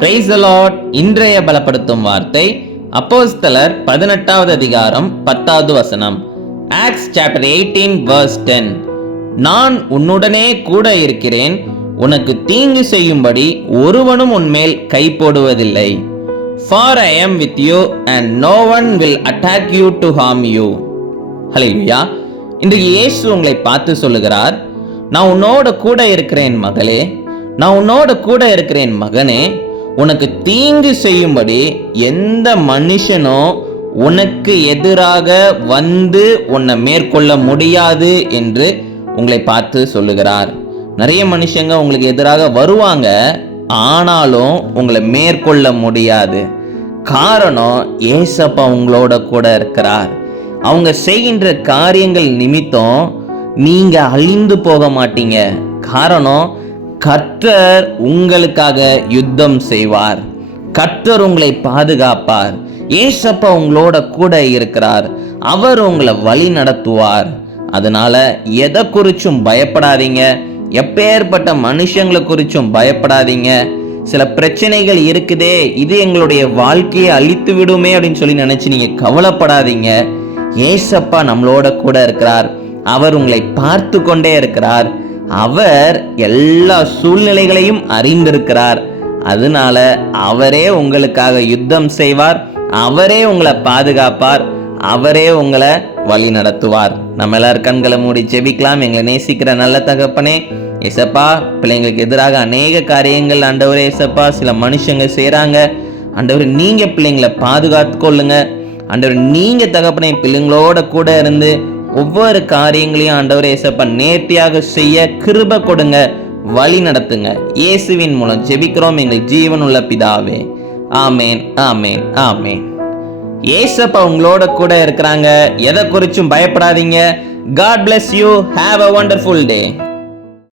Praise the Lord. இன்றைய பலப்படுத்தும் வார்த்தை அப்போஸ்தலர் 18வது அதிகாரம் 10வது வசனம். Acts chapter 18 verse 10. நான் உன்னுடனே கூட இருக்கிறேன், உனக்கு தீங்கு செய்யும்படி ஒருவனும் உன்மேல் கை போடுவதில்லை. For I am with you and no one will attack you to harm you. ஹல்லேலூயா. இன்றைக்கு இயேசு உங்களை பார்த்து சொல்லுகிறார், நான் உன்னோட கூட இருக்கிறேன் மகளே, நான் உன்னோட கூட இருக்கிறேன் மகனே. உனக்கு தீங்கு செய்யும்படி எந்த மனுஷனும் உனக்கு எதிராக வந்து உன்னை மேற்கொள்ள முடியாது என்று உங்களை பார்த்து சொல்லுகிறார். நிறைய மனுஷங்க உங்களுக்கு எதிராக வருவாங்க, ஆனாலும் உங்களை மேற்கொள்ள முடியாது. காரணம், ஏசப்பா உங்களோட கூட இருக்கிறார். அவங்க செய்கின்ற காரியங்கள் நிமித்தம் நீங்க அழிந்து போக மாட்டீங்க. காரணம், கர்த்தர் உங்களுக்காக யுத்தம் செய்வார். கர்த்தர் உங்களை பாதுகாப்பார். ஏசப்பா உங்களோட கூட இருக்கிறார். அவர் உங்களை வழி நடத்துவார். அதனால எதை குறிச்சும் பயப்படாதீங்க. எப்பேற்பட்ட மனுஷங்களை குறிச்சும் பயப்படாதீங்க. சில பிரச்சனைகள் இருக்குதே, இது எங்களுடைய வாழ்க்கையை அழித்து விடுமே அப்படின்னு சொல்லி நினைச்சு நீங்க கவலைப்படாதீங்க. ஏசப்பா நம்மளோட கூட இருக்கிறார். அவர் உங்களை பார்த்து கொண்டே இருக்கிறார். அவர் எல்லா சூழ்நிலைகளையும் அறிந்திருக்கிறார். அதனால அவரே உங்களுக்காக யுத்தம் செய்வார். அவரே உங்களை பாதுகாப்பார். அவரே உங்களை வழி நடத்துவார். நம்ம எல்லாரும் கண்களை மூடி ஜெபிக்கலாம். எங்களை நேசிக்கிற நல்ல தகப்பனே, ஏசப்பா, பிள்ளைங்களுக்கு எதிராக அநேக காரியங்கள் ஆண்டவரே ஏசப்பா சில மனுஷங்க செய்றாங்க. ஆண்டவர், நீங்க பிள்ளைங்களை பாதுகாத்து கொள்ளுங்க. ஆண்டவர், நீங்க தகப்பனே பிள்ளைங்களோட கூட இருந்து ஒவ்வொரு காரியங்களையும் ஆண்டவரே ஏசப்பா நேர்த்தியாக செய்ய கிருபை கொடுங்க, வழி நடத்துங்க. இயேசுவின் மூலம் ஜெபிக்கிறோம் எங்கள் ஜீவனுள்ள பிதாவே. ஆமேன், ஆமேன், ஆமேன். ஏசப்பா உங்களோட கூட இருக்கிறாங்க. எதை குறிச்சும் பயப்படாதீங்க. God bless you. Have a wonderful day.